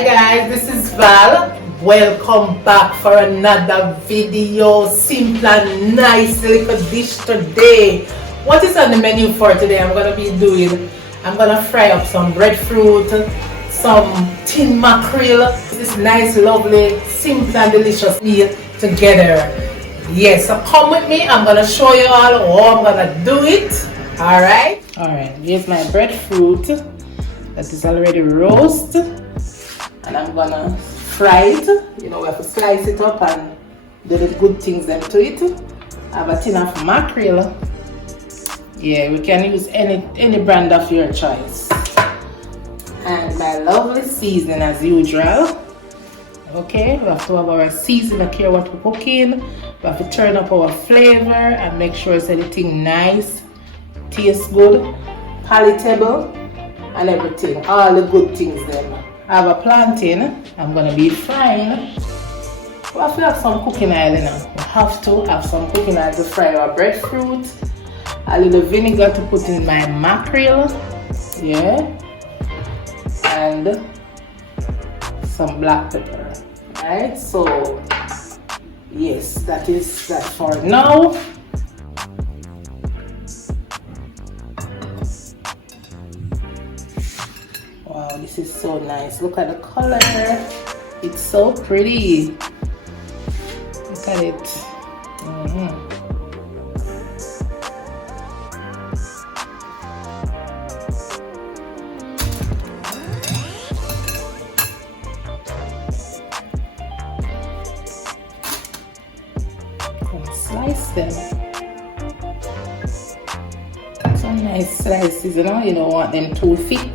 Hi guys, this is Val. Welcome back for another video. Simple and nice little dish today. What is on the menu for today? I'm gonna fry up some breadfruit, some tin mackerel. This nice, lovely, simple and delicious meal together. Yes, so come with me. I'm gonna show you all how I'm gonna do it. Alright, here's my breadfruit that is already roasted. And I'm gonna fry it. You know, we have to slice it up and do the good things then to it. I have a tin of mackerel. Yeah, we can use any brand of your choice. And my lovely seasoning as usual. Okay, we have to have our seasoning here what we're cooking. We have to turn up our flavor and make sure it's anything nice, tastes good, palatable, and everything. All the good things then. I have a plantain I'm gonna be frying. We have to have some cooking oil in it. We have to have some cooking oil to fry our breadfruit. A little vinegar to put in my mackerel. Yeah. And some black pepper. Right? So yes, that is that for now. Wow, this is so nice. Look at the color. It's so pretty. Look at it. And slice them. Some nice slices, you know. You don't want them too thick.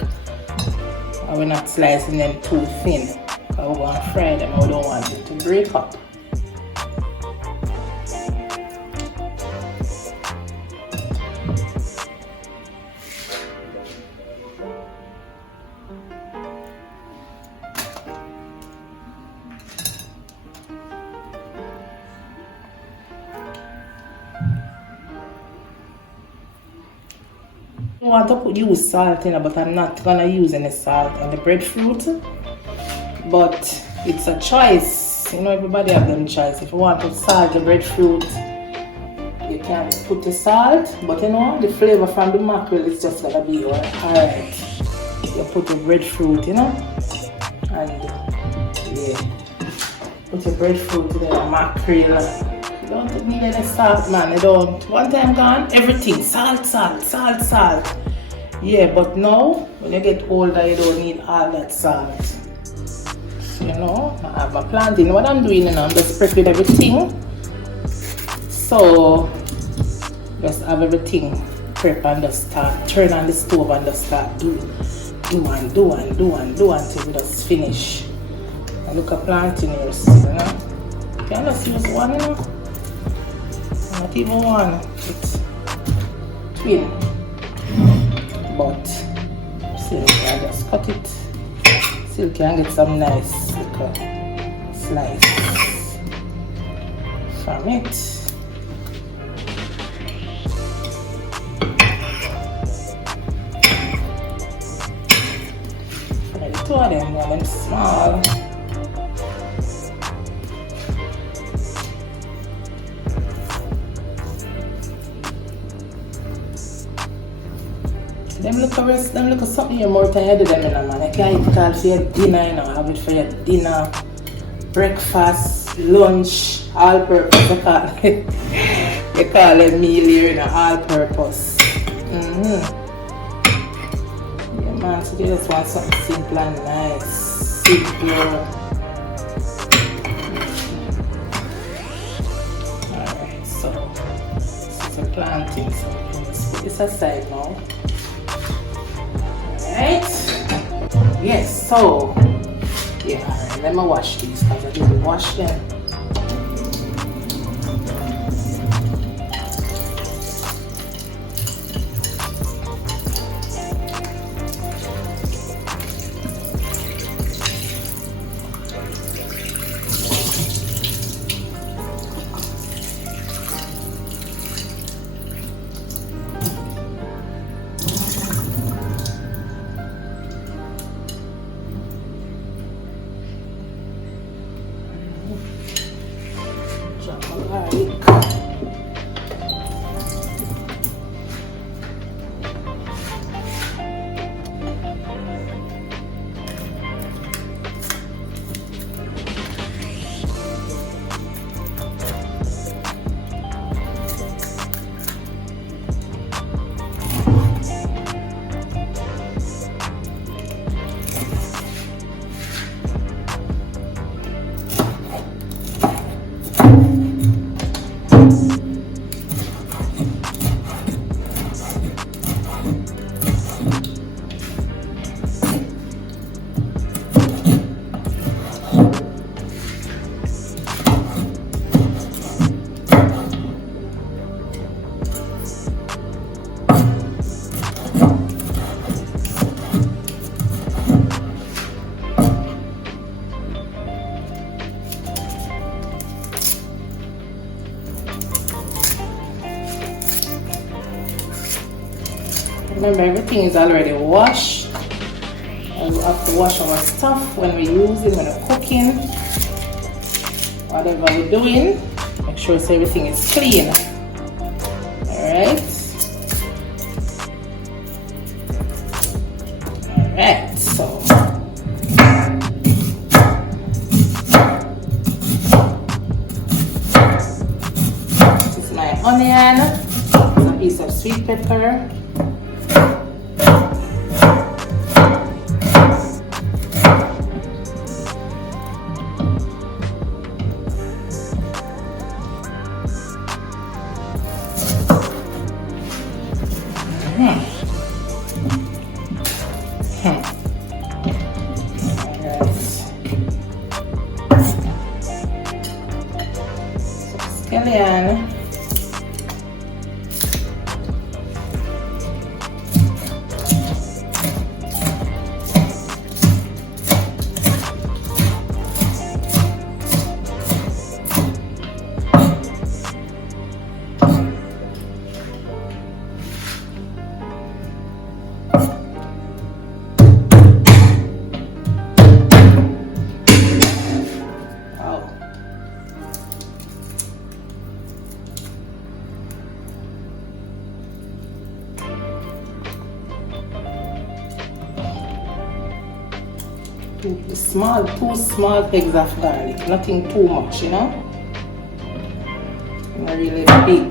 We're not slicing them too thin because we're going to fry them. We don't want it to break up. I want to use salt in it, but I'm not gonna use any salt on the breadfruit. But it's a choice. You know, everybody have them choice. If you want to salt the breadfruit, you can put the salt. But you know, the flavor from the mackerel is just gonna be alright. You put the breadfruit, you know, and yeah, put your breadfruit in the mackerel. You don't need any salt, man. You don't. One time gone, everything salt. Yeah, but now when you get older, you don't need all that salt. You know, I have a plantain. What I'm doing now, I'm just prepping everything. So just have everything prep and just start turn on the stove and just start do until we just finish. And look at plantain here, you know. You can just use one, you know. Not even one, it's twin, but still you can just cut it, still can get some nice little slice from it. And the two of them, one of them small. Them look something you're more tired of them, you know, man. You can't eat it all for your dinner, you know. Have it for your dinner, breakfast, lunch, all purpose. You call it meal here, you know, all purpose. Yeah, man. So you just want something simple and nice, simple. Alright, so this is a plantain, so we can just put this aside now. Right? Yes, so yeah, alright, let me wash these because I didn't wash them. Remember, everything is already washed. And we have to wash our stuff when we're using, when we're cooking, whatever we're doing. Make sure so everything is clean. Alright. Alright, so this is my onion, a piece of sweet pepper. Scallion. Two small eggs of garlic, nothing too much, you know. Not really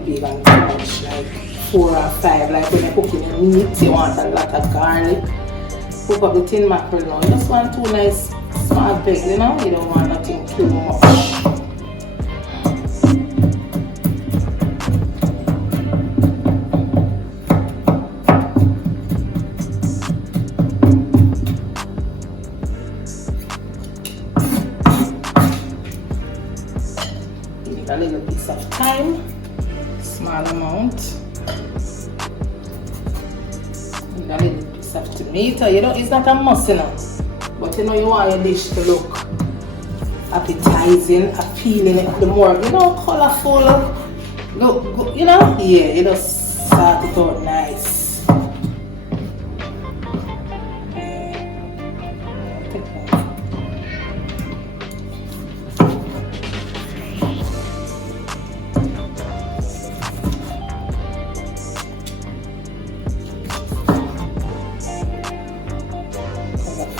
big and too much, like 4 or 5. Like when you're cooking your meat, you want a lot of garlic. Cook up the tin mackerel now. You just want 2 nice small pegs, you know. You don't want nothing too much. A little piece of thyme, small amount, and a little piece of tomato. You know, it's not a must, you know, but you know, you want your dish to look appetizing, appealing, the more, you know, colorful, look good, you know. Yeah, you just start it out nice.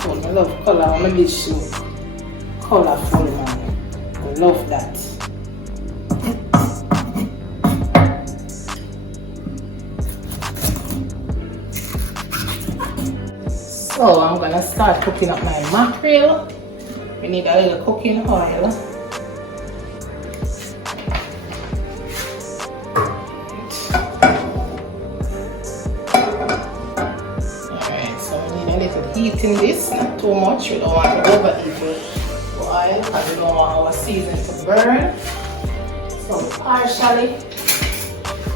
I love color on my dish look colorful, man. I love that. So I'm gonna start cooking up my mackerel. We need a little cooking oil. Heat in this, not too much. We don't want to overheat the oil because we don't want our seasoning to burn. So we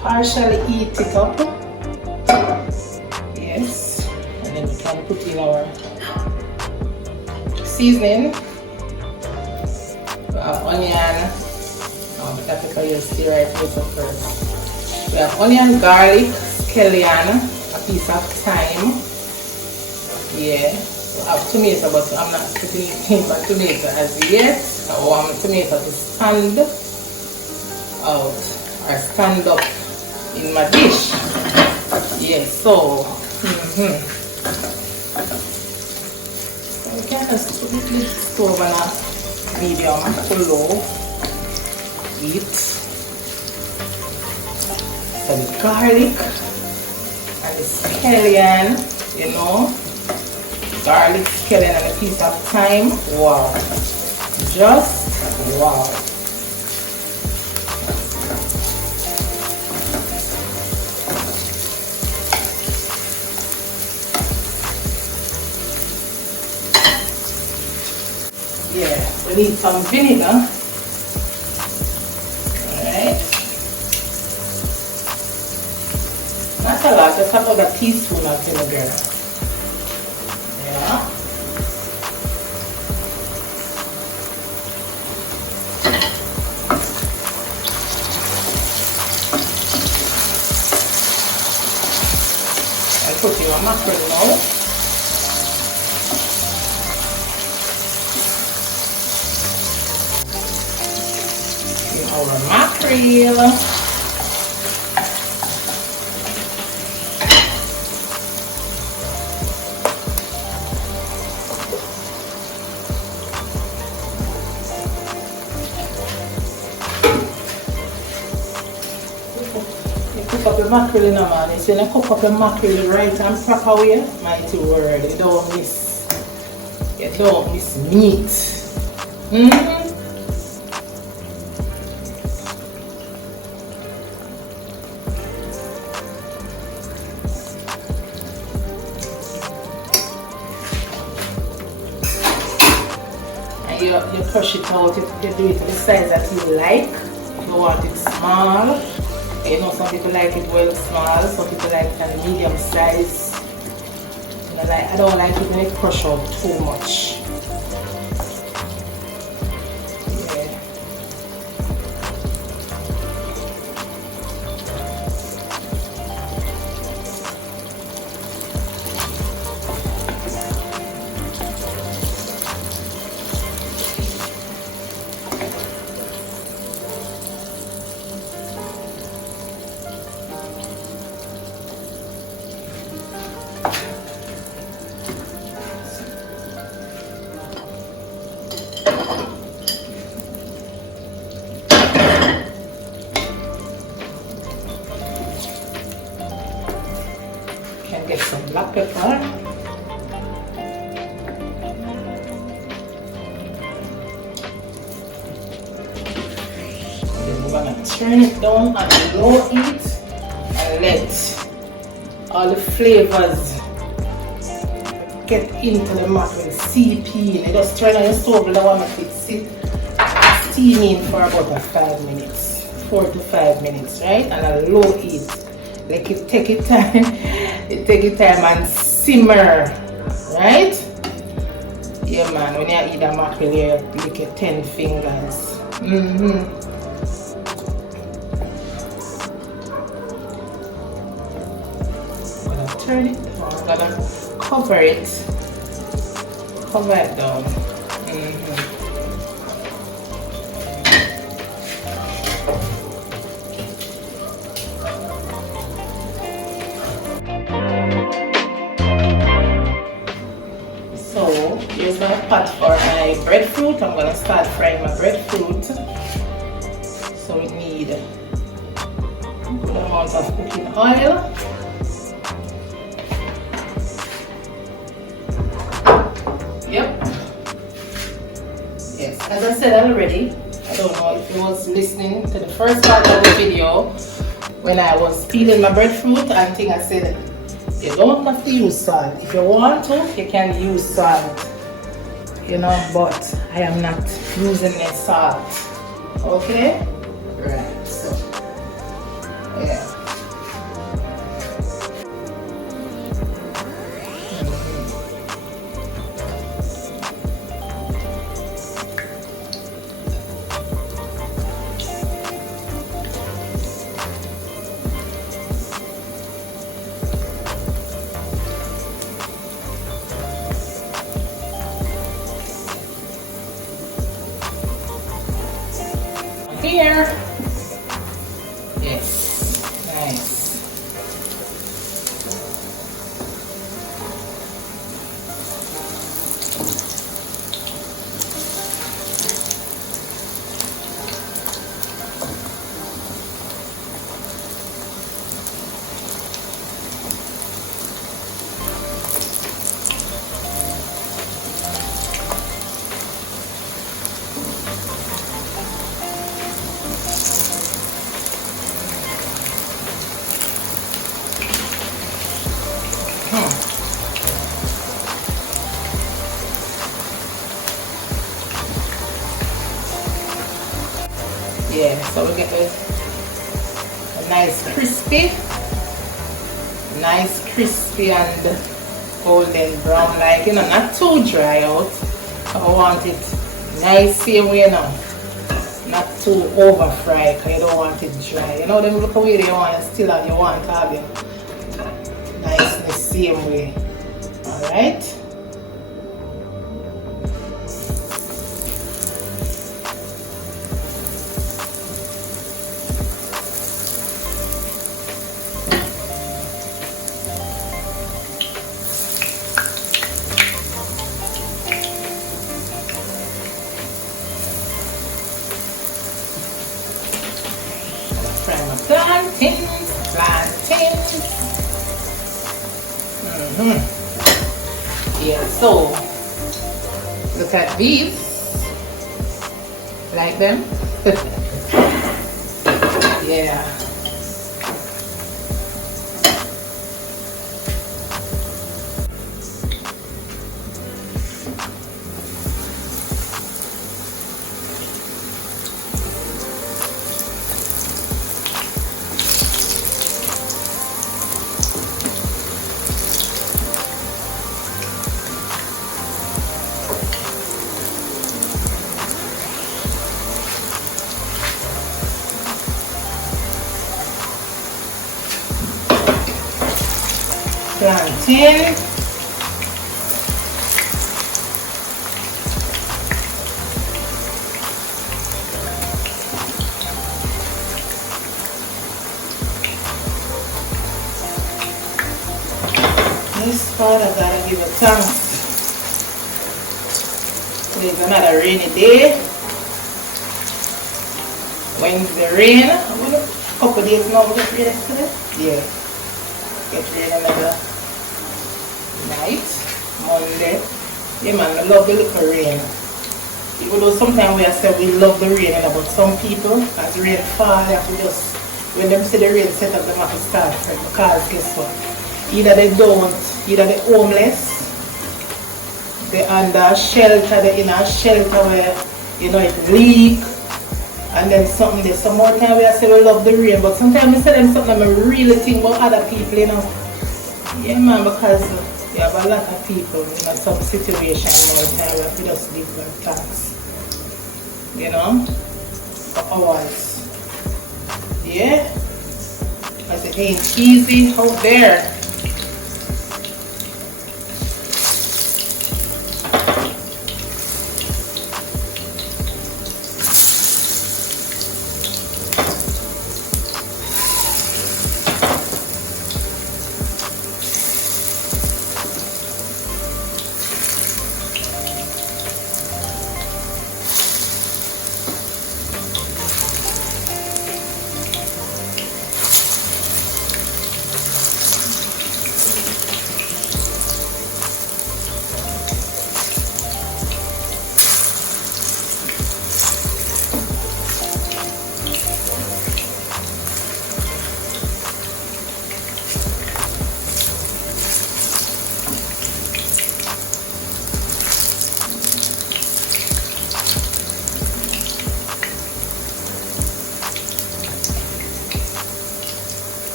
partially heat it up. Yes, and then we can put in our seasoning. We have onion. Oh, but I think you'll stir it first. We have onion, garlic, scallion, a piece of thyme. Yeah, so I have tomato, but I'm not putting in for tomato as yet. I want my tomato to stand out or stand up in my dish. Yeah, so so we can just put the stove on a medium to low heat. So the garlic and the scallion, you know. Garlic, scallion, and a piece of thyme. Wow. Just wow. Yeah, we need some vinegar. Alright. Not a lot, just about a teaspoon of vinegar. And put in our mackerel now. In our mackerel. Cook up the mackerel in a man. It's when you cook up the mackerel the right and proper way, mighty word. You don't miss meat. And you crush it out, you do it to the size that you like. If you want it small. You know, some people like it well small, some people like it a medium size. You know, I don't like it when it crush out too much. Yeah. Can get some black pepper. Then we're gonna turn it down on low heat and let all the flavors get into the mackerel, seep in. You just turn on your stove and want it sit steaming for about 5 minutes, 4 to 5 minutes, right? And a low heat. Like you take it time, and simmer, right? Yeah, man. When you eat a mackerel, you lick your 10 fingers. I'm gonna turn it down. I'm gonna cover it down. So here's my pot for my breadfruit. I'm gonna start frying my breadfruit. So we need a good amount of cooking oil. Yep. Yes, as I said already, I don't know if you was listening to the first part of the video when I was peeling my breadfruit. I think I said you don't have to use salt. If you want to, you can use salt. You know, but I am not using the salt. Okay? Right, so yeah. Here. Yes, nice. Yeah, so we get a nice crispy and golden brown, like, you know, not too dry out. I want it nice same way, you know, not too over fried because you don't want it dry. You know them look away you want it still and you want to have your nice the same way. Alright? Fry my plantains. Yeah, so look at these. Like them? Yeah. Plantain. This part I gotta give a thanks. Today's another rainy day. Wednesday rain. A couple days now we get rain today. Yeah. Get rain another night. Monday. Yeah man, I love the little rain. Even though sometimes we say we love the rain, but some people, as rain fall, they have to just, when them see the rain set up, they have to start from because guess what? Either they don't, either they're homeless, they're under shelter, they're in a shelter where, you know, it leak, and then something there. Some more time we say we love the rain, but sometimes we say them something I really think about other people, you know. Yeah man, because you have a lot of people in some situation more time we have to just give them thanks. You know? For hours. Yeah? Because it ain't easy out there.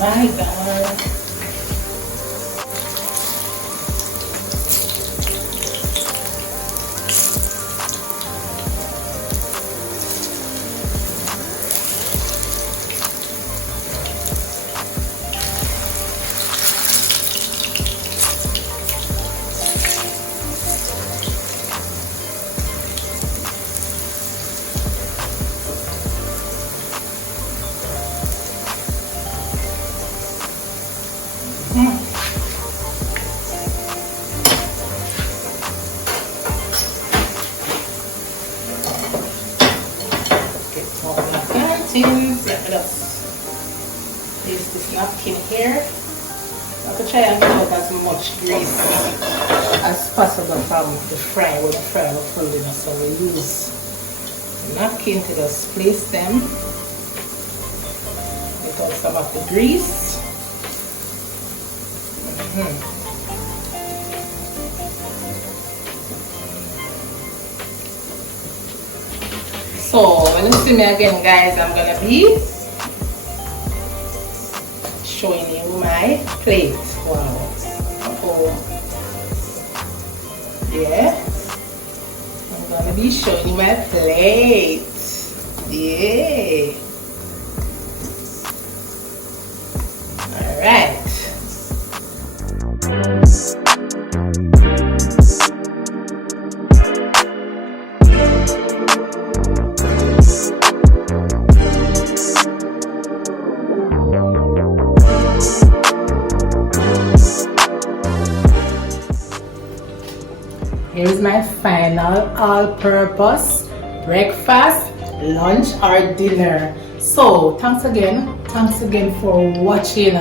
My God. Let us place this napkin here. I could try and get out as much grease as possible from the fry with the fry of food, you know, so we use the napkin to just place them. Take out some of the grease. So when you see me again, guys, I'm gonna be showing you my plate. Wow. Oh, yeah. I'm gonna be showing you my plate. Yeah. Here is my final all-purpose breakfast, lunch, or dinner. So thanks again for watching.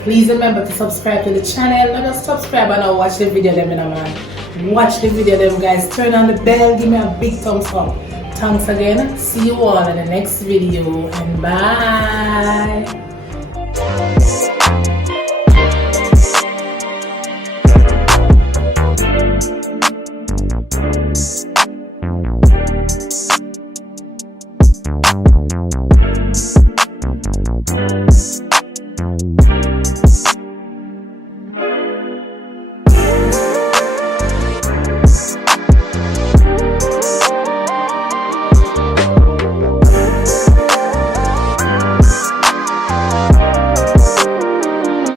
Please remember to subscribe to the channel. Not just subscribe and watch the video them, man. Watch the video them, guys. Turn on the bell, give me a big thumbs up. Thanks again. See you all in the next video, and bye.